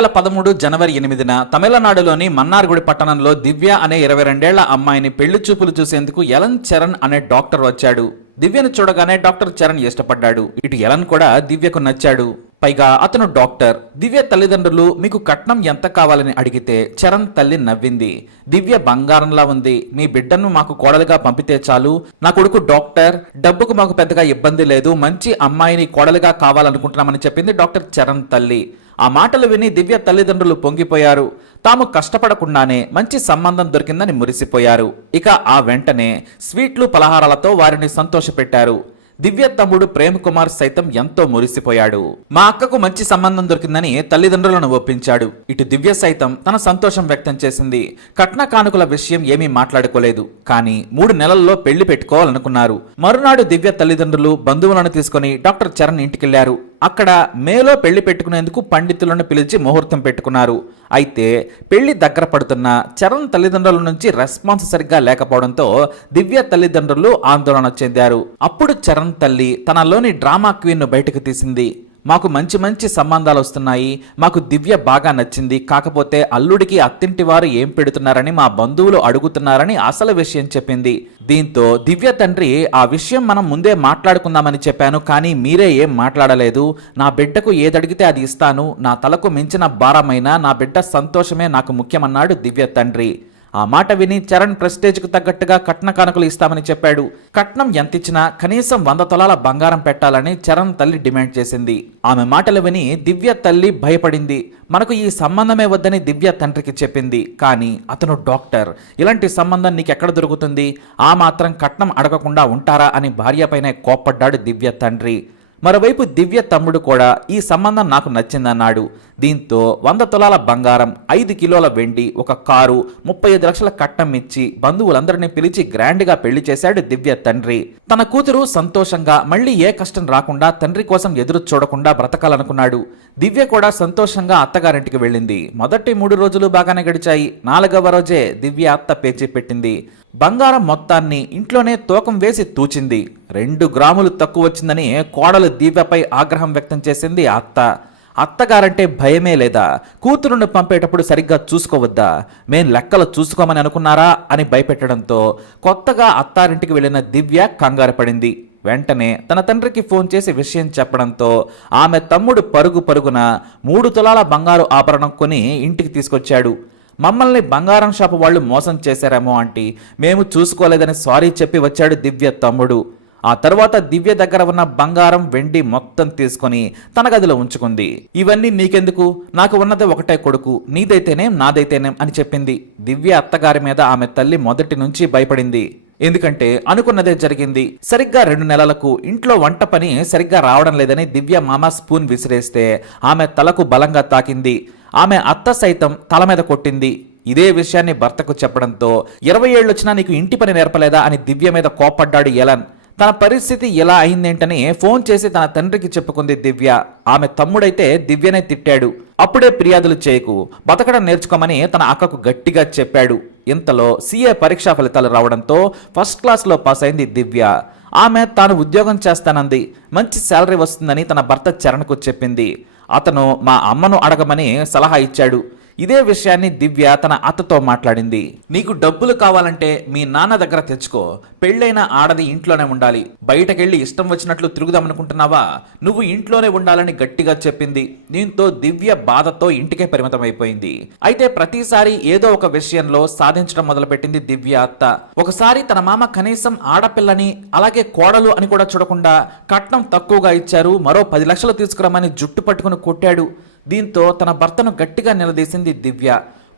2013 జనవరి 8న తమిళనాడులోని మన్నార్గుడి పట్టణంలో దివ్య అనే 22 ఏళ్ల అమ్మాయిని పెళ్లి చూపులు చూసేందుకు ఎలన్ చరణ్ అనే డాక్టర్ వచ్చాడు. దివ్యను చూడగానే డాక్టర్ చరణ్ ఇష్టపడ్డాడు. ఇటు ఎలన్ కూడా దివ్యకు నచ్చాడు. పైగా అతను డాక్టర్. దివ్య తల్లిదండ్రులు మీకు కట్నం ఎంత కావాలని అడిగితే చరణ్ తల్లి నవ్వింది. దివ్య బంగారంలా ఉంది, మీ బిడ్డను మాకు కోడలుగా పంపితే చాలు, నా కొడుకు డాక్టర్, డబ్బుకు మాకు పెద్దగా ఇబ్బంది లేదు, మంచి అమ్మాయిని కోడలుగా కావాలనుకుంటున్నామని చెప్పింది డాక్టర్ చరణ్ తల్లి. ఆ మాటలు విని దివ్య తల్లిదండ్రులు పొంగిపోయారు. తాము కష్టపడకుండానే మంచి సంబంధం దొరికిందని మురిసిపోయారు. ఇక ఆ వెంటనే స్వీట్లు పలహారాలతో వారిని సంతోషపెట్టారు. దివ్య తమ్ముడు ప్రేమ్ కుమార్ సైతం ఎంతో మురిసిపోయాడు. మా అక్కకు మంచి సంబంధం దొరికిందని తల్లిదండ్రులను ఒప్పించాడు. ఇటు దివ్య సైతం తన సంతోషం వ్యక్తం చేసింది. కట్న కానుకల విషయం ఏమీ మాట్లాడుకోలేదు, కానీ 3 నెలల్లో పెళ్లి పెట్టుకోవాలనుకున్నారు. మరునాడు దివ్య తల్లిదండ్రులు బంధువులను తీసుకుని డాక్టర్ చరణ్ ఇంటికెళ్లారు. అక్కడ మేలో పెళ్లి పెట్టుకునేందుకు పండితులను పిలిచి ముహూర్తం పెట్టుకున్నారు. అయితే పెళ్లి దగ్గర పడుతున్న చరణ్ తల్లిదండ్రుల నుంచి రెస్పాన్స్ సరిగ్గా లేకపోవడంతో దివ్య తల్లిదండ్రులు ఆందోళన చెందారు. అప్పుడు చరణ్ తల్లి తనలోని డ్రామా క్వీన్ ను బయటకు తీసింది. మాకు మంచి మంచి సంబంధాలు వస్తున్నాయి, మాకు దివ్య బాగా నచ్చింది, కాకపోతే అల్లుడికి అత్తింటి వారు ఏం పెడుతున్నారని మా బంధువులు అడుగుతున్నారని అసలు విషయం చెప్పింది. దీంతో దివ్య తండ్రి ఆ విషయం మనం ముందే మాట్లాడుకుందామని చెప్పాను, కానీ మీరే ఏం మాట్లాడలేదు, నా బిడ్డకు ఏదడిగితే అది ఇస్తాను, నా తలకు మించిన భారమైన నా బిడ్డ సంతోషమే నాకు ముఖ్యమన్నాడు దివ్య తండ్రి. ఆ మాట విని చరణ్ ప్రెస్టేజ్కు తగ్గట్టుగా కట్న కానుకలు ఇస్తామని చెప్పాడు. కట్నం ఎంతిచ్చినా కనీసం 100 తులాల బంగారం పెట్టాలని చరణ్ తల్లి డిమాండ్ చేసింది. ఆమె మాటలు విని దివ్య తల్లి భయపడింది. మనకు ఈ సంబంధమే వద్దని దివ్య తండ్రికి చెప్పింది. కానీ అతను డాక్టర్, ఇలాంటి సంబంధం నీకెక్కడ దొరుకుతుంది, ఆ మాత్రం కట్నం అడగకుండా ఉంటారా అని భార్యపైనే కోప్పడ్డాడు దివ్య తండ్రి. మరోవైపు దివ్య తమ్ముడు కూడా ఈ సంబంధం నాకు నచ్చిందన్నాడు. దీంతో 100 తులాల బంగారం, 5 కిలోల వెండి, ఒక కారు, 35 లక్షల కట్నం ఇచ్చి బంధువులందరినీ పిలిచి గ్రాండ్గా పెళ్లి చేశాడు దివ్య తండ్రి. తన కూతురు సంతోషంగా మళ్లీ ఏ కష్టం రాకుండా తండ్రి కోసం ఎదురు చూడకుండా బ్రతకాలనుకున్నాడు. దివ్య కూడా సంతోషంగా అత్తగారింటికి వెళ్ళింది. మొదటి 3 రోజులు బాగానే గడిచాయి. 4వ రోజే దివ్య అత్త పేచీ పెట్టింది. బంగారం మొత్తాన్ని ఇంట్లోనే తూకం వేసి తూచింది. 2 గ్రాములు తక్కువ వచ్చిందని కోడలు దివ్యపై ఆగ్రహం వ్యక్తం చేసింది అత్త. అత్తగారంటే భయమే లేదా, కూతురును పంపేటప్పుడు సరిగ్గా చూసుకోవద్దా, మేం లెక్కలు చూసుకోమని అనుకున్నారా అని భయపెట్టడంతో కొత్తగా అత్తారింటికి వెళ్లిన దివ్య కంగారు పడింది. వెంటనే తన తండ్రికి ఫోన్ చేసి విషయం చెప్పడంతో ఆమె తమ్ముడు పరుగు పరుగున 3 తులాల బంగారు ఆభరణం కొని ఇంటికి తీసుకొచ్చాడు. మమ్మల్ని బంగారం షాపు వాళ్ళు మోసం చేశారేమో ఆంటీ, మేము చూసుకోలేదని సారీ చెప్పి వచ్చాడు దివ్య తమ్ముడు. ఆ తర్వాత దివ్య దగ్గర ఉన్న బంగారం వెండి మొత్తం తీసుకొని తన గదిలో ఉంచుకుంది. ఇవన్నీ నీకెందుకు, నాకు ఉన్నది ఒకటే కొడుకు, నీదైతేనేం నాదైతేనేం అని చెప్పింది. దివ్య అత్తగారి మీద ఆమె తల్లి మొదటి నుంచి భయపడింది. ఎందుకంటే అనుకున్నదే జరిగింది. సరిగ్గా 2 నెలలకు ఇంట్లో వంట పని సరిగ్గా రావడం లేదని దివ్య మామ స్పూన్ విసిరేస్తే ఆమె తలకు బలంగా తాకింది. ఆమె అత్త సైతం తల మీద కొట్టింది. ఇదే విషయాన్ని భర్తకు చెప్పడంతో 20 ఏళ్ళు వచ్చినా నీకు ఇంటి పని నేర్పలేదా అని దివ్య మీద కోప్పడ్డాడు ఎలన్. తన పరిస్థితి ఎలా అయిందేంటని ఫోన్ చేసి తన తండ్రికి చెప్పుకుంది దివ్య. ఆమె తమ్ముడైతే దివ్యనే తిట్టాడు. అప్పుడే ఫిర్యాదులు చేయకు, బతకడం నేర్చుకోమని తన అక్కకు గట్టిగా చెప్పాడు. ఇంతలో CA పరీక్షా ఫలితాలు రావడంతో ఫస్ట్ క్లాస్లో పాస్ అయింది దివ్య. ఆమె తాను ఉద్యోగం చేస్తానంది, మంచి శాలరీ వస్తుందని తన భర్త చరణ్కు చెప్పింది. అతను మా అమ్మను అడగమని సలహా ఇచ్చాడు. ఇదే విషయాన్ని దివ్య తన అత్తతో మాట్లాడింది. నీకు డబ్బులు కావాలంటే మీ నాన్న దగ్గర తెచ్చుకో, పెళ్ళైన ఆడది ఇంట్లోనే ఉండాలి, బయటకెళ్ళి ఇష్టం వచ్చినట్లు తిరుగుదామనుకుంటున్నావా, నువ్వు ఇంట్లోనే ఉండాలని గట్టిగా చెప్పింది. దీంతో దివ్య బాధతో ఇంటికే పరిమితమైపోయింది. అయితే ప్రతిసారి ఏదో ఒక విషయంలో సాధించడం మొదలుపెట్టింది దివ్య అత్త. ఒకసారి తన మామ కనీసం ఆడపిల్లని అలాగే కోడలు అని కూడా చూడకుండా కట్నం తక్కువగా ఇచ్చారు, మరో 10 లక్షలు తీసుకురమ్మని జుట్టు పట్టుకుని కొట్టాడు. దీంతో తన భర్తను గట్టిగా నిలదీసింది దివ్య.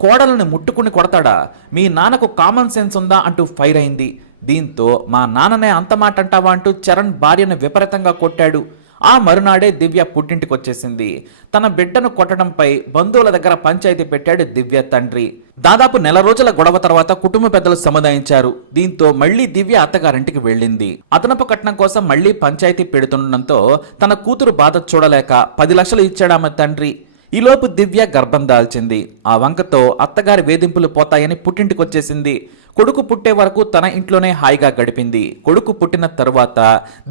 కోడలను ముట్టుకుని కొడతాడా, మీ నాన్నకు కామన్ సెన్స్ ఉందా అంటూ ఫైర్ అయింది. దీంతో మా నాన్ననే అంత మాట అంటావా అంటూ చరణ్ భార్యను విపరీతంగా కొట్టాడు. ఆ మరునాడే దివ్య పుట్టింటికి వచ్చేసింది. తన బిడ్డను కొట్టడంపై బంధువుల దగ్గర పంచాయతీ పెట్టాడు దివ్య తండ్రి. దాదాపు 1 నెల రోజుల గొడవ తర్వాత కుటుంబ పెద్దలు సముదాయించారు. దీంతో మళ్లీ దివ్య అత్తగారింటికి వెళ్ళింది. అదనపు కట్నం కోసం మళ్లీ పంచాయతీ పెడుతుండటంతో తన కూతురు బాధ చూడలేక 10 లక్షలు ఇచ్చాడు ఆమె తండ్రి. ఈలోపు దివ్య గర్భం దాల్చింది. ఆ వంకతో అత్తగారి వేధింపులు పోతాయని పుట్టింటికి వచ్చేసింది. కొడుకు పుట్టే వరకు తన ఇంట్లోనే హాయిగా గడిపింది. కొడుకు పుట్టిన తరువాత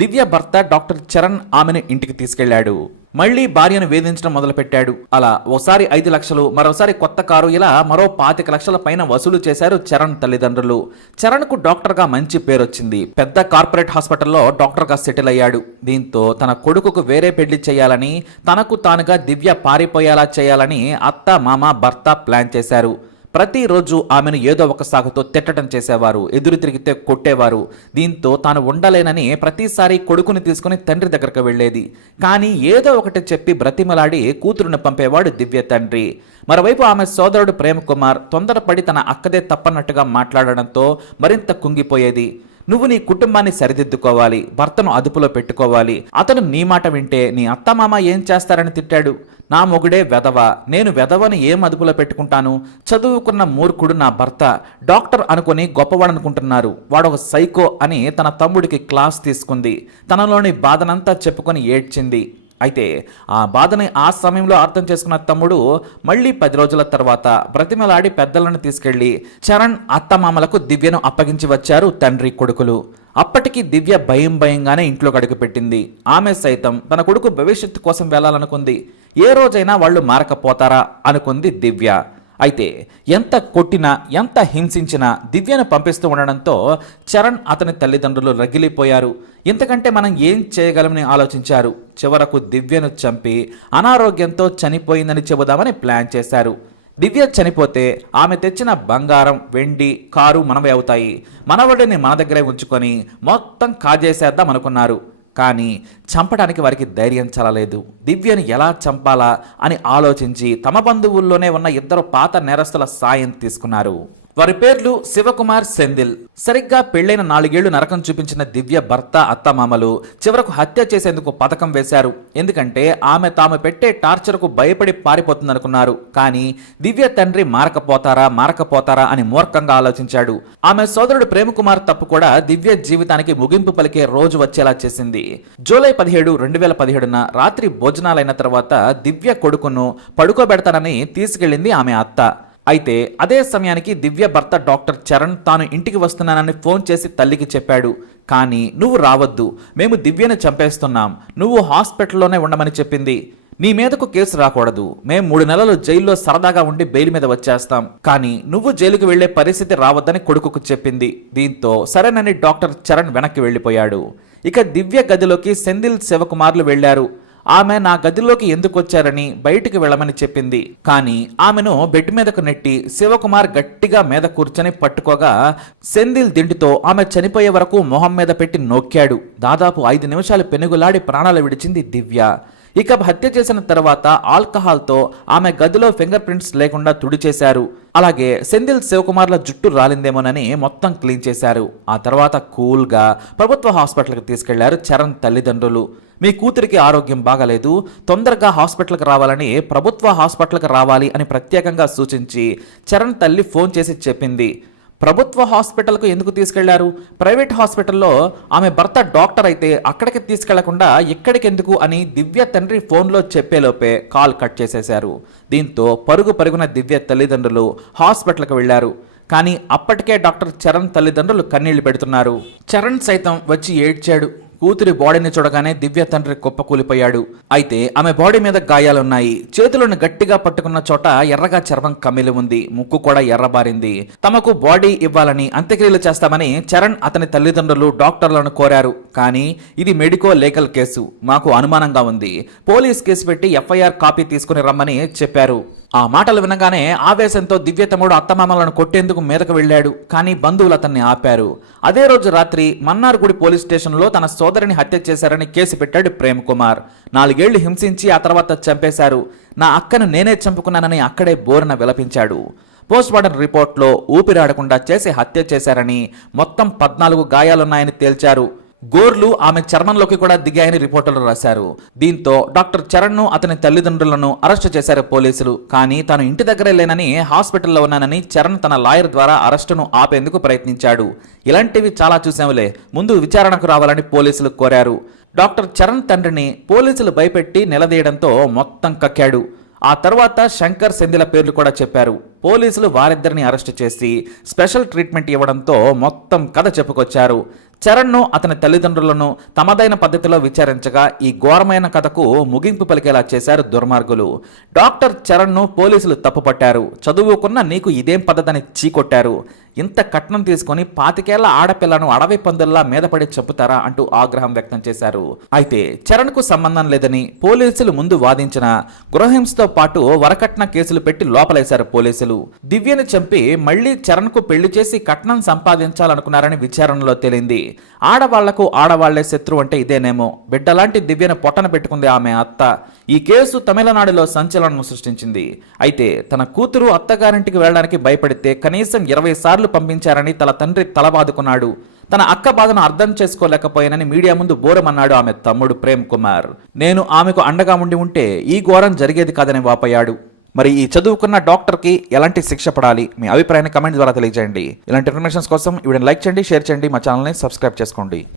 దివ్య భర్త డాక్టర్ చరణ్ ఆమెను ఇంటికి తీసుకెళ్లాడు. మళ్లీ భార్యను వేధించడం మొదలుపెట్టాడు. అలా ఓసారి 5 లక్షలు, మరోసారి కొత్త కారు, ఇలా మరో 25 లక్షల పైన వసూలు చేశారు చరణ్ తల్లిదండ్రులు. చరణ్ కు డాక్టర్ గా మంచి పేరొచ్చింది. పెద్ద కార్పొరేట్ హాస్పిటల్లో డాక్టర్ గా సెటిల్ అయ్యాడు. దీంతో తన కొడుకుకు వేరే పెళ్లి చేయాలని, తనకు తానుగా దివ్య పారిపోయేలా చేయాలని అత్త, మామ, భర్త ప్లాన్ చేశారు. ప్రతిరోజు ఆమెను ఏదో ఒక సాగుతో తిట్టడం చేసేవారు, ఎదురు తిరిగితే కొట్టేవారు. దీంతో తాను ఉండలేనని ప్రతిసారి కొడుకుని తీసుకుని తండ్రి దగ్గరకు వెళ్లేది. కానీ ఏదో ఒకటి చెప్పి బ్రతిమలాడి కూతురుని పంపేవాడు దివ్య తండ్రి. మరోవైపు ఆమె సోదరుడు ప్రేమ్ కుమార్ తొందరపడి తన అక్కదే తప్పన్నట్టుగా మాట్లాడడంతో మరింత కుంగిపోయేది. నువ్వు నీ కుటుంబాన్ని సరిదిద్దుకోవాలి, భర్తను అదుపులో పెట్టుకోవాలి. అతను నీ మాట వింటే నీ అత్తమామ ఏం చేస్తారని తిట్టాడు. నా మొగుడే వెధవ, నేను వెధవని ఏం అదుపులో పెట్టుకుంటాను? చదువుకున్న మూర్ఖుడు నా భర్త, డాక్టర్ అనుకుని గొప్పవాడనుకుంటున్నారు, వాడొక సైకో అని తన తమ్ముడికి క్లాస్ తీసుకుంది. తనలోని బాధనంతా చెప్పుకొని ఏడ్చింది. అయితే ఆ బాధని ఆ సమయంలో అర్థం చేసుకున్న తమ్ముడు మళ్ళీ 10 రోజుల తర్వాత బ్రతిమలాడి పెద్దలను తీసుకెళ్లి చరణ్ అత్తమామలకు దివ్యను అప్పగించి వచ్చారు తండ్రి కొడుకులు. అప్పటికి దివ్య భయంగానే ఇంట్లో అడుగుపెట్టింది. ఆమె సైతం తన కొడుకు భవిష్యత్తు కోసం వెళ్లాలనుకుంది. ఏ రోజైనా వాళ్ళు మారకపోతారా అనుకుంది దివ్య. అయితే ఎంత కొట్టినా, ఎంత హింసించినా దివ్యను పంపిస్తూ ఉండడంతో చరణ్ అతని తల్లిదండ్రులు రగిలిపోయారు. ఇంతకంటే మనం ఏం చేయగలమని ఆలోచించారు. చివరకు దివ్యను చంపి అనారోగ్యంతో చనిపోయిందని చెబుదామని ప్లాన్ చేశారు. దివ్య చనిపోతే ఆమె తెచ్చిన బంగారం, వెండి, కారు మనవే అవుతాయి. మనవడిని మన దగ్గరే ఉంచుకొని మొత్తం కాజేసేద్దాం అనుకున్నారు. కానీ చంపడానికి వారికి ధైర్యం చాలలేదు. దివ్యను ఎలా చంపాలా అని ఆలోచించి తమ బంధువుల్లోనే ఉన్న 2 పాత నేరస్తుల సాయం తీసుకున్నారు. వారి పేర్లు శివకుమార్, సెందిల్. సరిగ్గా పెళ్లైన 4 ఏళ్లు నరకం చూపించిన దివ్య భర్త, అత్తమామలు చివరకు హత్య చేసేందుకు పథకం వేశారు. ఎందుకంటే ఆమె తాము పెట్టే టార్చర్కు భయపడి పారిపోతుందనుకున్నారు. కానీ దివ్య తండ్రి మారకపోతారా అని మూర్ఖంగా ఆలోచించాడు. ఆమె సోదరుడు ప్రేమ్ కుమార్ తప్పు కూడా దివ్య జీవితానికి ముగింపు పలికే రోజు వచ్చేలా చేసింది. జూలై 17, 2017న రాత్రి భోజనాలైన తర్వాత దివ్య కొడుకును పడుకోబెడతానని తీసుకెళ్లింది ఆమె అత్త. అయితే అదే సమయానికి దివ్య భర్త డాక్టర్ చరణ్ తాను ఇంటికి వస్తున్నానని ఫోన్ చేసి తల్లికి చెప్పాడు. కానీ నువ్వు రావద్దు, మేము దివ్యను చంపేస్తున్నాం, నువ్వు హాస్పిటల్లోనే ఉండమని చెప్పింది. నీ మీదకు కేసు రాకూడదు, మేము 3 నెలలు జైల్లో సరదాగా ఉండి బెయిల్ మీద వచ్చేస్తాం, కానీ నువ్వు జైలుకు వెళ్లే పరిస్థితి రావద్దని కొడుకుకు చెప్పింది. దీంతో సరేనని డాక్టర్ చరణ్ వెనక్కి వెళ్లిపోయాడు. ఇక దివ్య గదిలోకి సెందిల్, శివకుమార్లు వెళ్లారు. ఆమె నా గదిలోకి ఎందుకు వచ్చారని బయటికి వెళ్ళమని చెప్పింది. కానీ ఆమెను బెడ్ మీదకు నెట్టి శివకుమార్ గట్టిగా మీద కూర్చొని పట్టుకోగా సెందిల్ దిండుతో ఆమె చనిపోయే వరకు మొహం మీద పెట్టి నొక్కాడు. దాదాపు 5 నిమిషాలు పెనుగులాడి ప్రాణాలు విడిచింది దివ్య. ఇక హత్య చేసిన తర్వాత ఆల్కహాల్తో ఆమె గదిలో ఫింగర్ ప్రింట్స్ లేకుండా తుడిచేశారు. అలాగే సెందిల్, శివకుమార్ల జుట్టు రాలిందేమోనని మొత్తం క్లీన్ చేశారు. ఆ తర్వాత కూల్గా ప్రభుత్వ హాస్పిటల్కి తీసుకెళ్లారు చరణ్ తల్లిదండ్రులు. మీ కూతురికి ఆరోగ్యం బాగలేదు, తొందరగా హాస్పిటల్కి రావాలని, ప్రభుత్వ హాస్పిటల్కి రావాలి అని ప్రత్యేకంగా సూచించి చరణ్ తల్లి ఫోన్ చేసి చెప్పింది. ప్రభుత్వ హాస్పిటల్కు ఎందుకు తీసుకెళ్లారు? ప్రైవేట్ హాస్పిటల్లో ఆమె భర్త డాక్టర్ అయితే అక్కడికి తీసుకెళ్లకుండా ఇక్కడికి ఎందుకు అని దివ్య తండ్రి ఫోన్లో చెప్పేలోపే కాల్ కట్ చేసేశారు. దీంతో పరుగున దివ్య తల్లిదండ్రులు హాస్పిటల్కి వెళ్లారు. కానీ అప్పటికే డాక్టర్ చరణ్ తల్లిదండ్రులు కన్నీళ్లు పెడుతున్నారు. చరణ్ సైతం వచ్చి ఏడ్చాడు. కూతురి బాడీని చూడగానే దివ్య తండ్రి కుప్పకూలిపోయాడు. అయితే ఆమె బాడీ మీద గాయాలున్నాయి. చేతులను గట్టిగా పట్టుకున్న చోట ఎర్రగా చర్మం కమిలి ఉంది. ముక్కు కూడా ఎర్రబారింది. తమకు బాడీ ఇవ్వాలని, అంత్యక్రియలు చేస్తామని చరణ్ అతని తల్లిదండ్రులు డాక్టర్లను కోరారు. కానీ ఇది మెడికో లీగల్ కేసు, మాకు అనుమానంగా ఉంది, పోలీస్ కేసు పెట్టి ఎఫ్ఐఆర్ కాపీ తీసుకుని రమ్మని చెప్పారు. ఆ మాటలు వినగానే ఆవేశంతో దివ్య తమ్ముడు అత్తమామలను కొట్టేందుకు మీదకు వెళ్లాడు. కానీ బంధువులు అతన్ని ఆపారు. అదే రోజు రాత్రి మన్నార్గుడి పోలీస్ స్టేషన్లో తన సోదరిని హత్య చేశారని కేసు పెట్టాడు ప్రేమ్ కుమార్. 4 ఏళ్లు హింసించి ఆ తర్వాత చంపేశారు. నా అక్కను నేనే చంపుకున్నానని అక్కడే బోరున విలపించాడు. పోస్ట్మార్టం రిపోర్ట్లో ఊపిరాడకుండా చేసి హత్య చేశారని, మొత్తం 14 గాయాలున్నాయని తేల్చారు. గోర్లు ఆమె చర్మంలోకి కూడా దిగాయని రిపోర్టులు రాశారు. దీంతో డాక్టర్ చరణ్ ను, అతని తల్లిదండ్రులను అరెస్టు చేశారు పోలీసులు. కానీ తాను ఇంటి దగ్గరే లేనని, హాస్పిటల్లో ఉన్నానని చరణ్ తన లాయర్ ద్వారా అరెస్టును ఆపేందుకు ప్రయత్నించాడు. ఇలాంటివి చాలా చూసాములే, ముందు విచారణకు రావాలని పోలీసులు కోరారు. డాక్టర్ చరణ్ తండ్రిని పోలీసులు భయపెట్టి నిలదీయడంతో మొత్తం కక్కాడు. ఆ తర్వాత శంకర్, సెందిల పేర్లు కూడా చెప్పారు. పోలీసులు వారిద్దరిని అరెస్టు చేసి స్పెషల్ ట్రీట్మెంట్ ఇవ్వడంతో మొత్తం కథ చెప్పుకొచ్చారు. చరణ్ను అతని తల్లిదండ్రులను తమదైన పద్ధతిలో విచారించగా ఈ ఘోరమైన కథకు ముగింపు పలికేలా చేశారు దుర్మార్గులు. డాక్టర్ చరణ్ను పోలీసులు తప్పుపట్టారు. చదువుకున్న నీకు ఇదేం పద్ధతని చీకొట్టారు. ఇంత కట్నం తీసుకొని 25 ఏళ్ల ఆడపిల్లను అడవి పందుల్లా మీద పడి చెప్పుతారా అంటూ ఆగ్రహం వ్యక్తం చేశారు. అయితే చరణ్కు సంబంధం లేదని పోలీసులు ముందు వాదించిన గృహహింసతో పాటు వరకట్న కేసులు పెట్టి లోపలేశారు పోలీసులు. దివ్యను చంపి మళ్లీ చరణ్కు పెళ్లి చేసి కట్నం సంపాదించాలనుకున్నారని విచారణలో తేలింది. ఆడవాళ్లకు ఆడవాళ్లే శత్రువు అంటే ఇదేనేమో. బిడ్డలాంటి దివ్యను పొట్టన పెట్టుకుంది ఆమె అత్త. ఈ కేసు తమిళనాడులో సంచలనం సృష్టించింది. అయితే తన కూతురు అత్తగారింటికి వెళ్లడానికి భయపడితే కనీసం 20 సార్లు పంపించారని తన తండ్రి తలబాదుకున్నాడు. తన అక్క బాధను అర్థం చేసుకోలేకపోయానని మీడియా ముందు బోరమన్నాడు ఆమె తమ్ముడు ప్రేమ్ కుమార్. నేను ఆమెకు అండగా ఉంటే ఈ ఘోరం జరిగేది కాదని వాపోయాడు. మరి ఈ చదువుకున్న డాక్టర్కి ఎలాంటి శిక్ష పడాలి? మీ అభిప్రాయాన్ని కమెంట్ ద్వారా తెలియజేయండి. ఇలాంటి ఇన్ఫర్మేషన్స్ కోసం ఈ వీడియోని లైక్ చేయండి, షేర్ చేయండి, మా ఛానల్ని సబ్స్క్రైబ్ చేసుకోండి.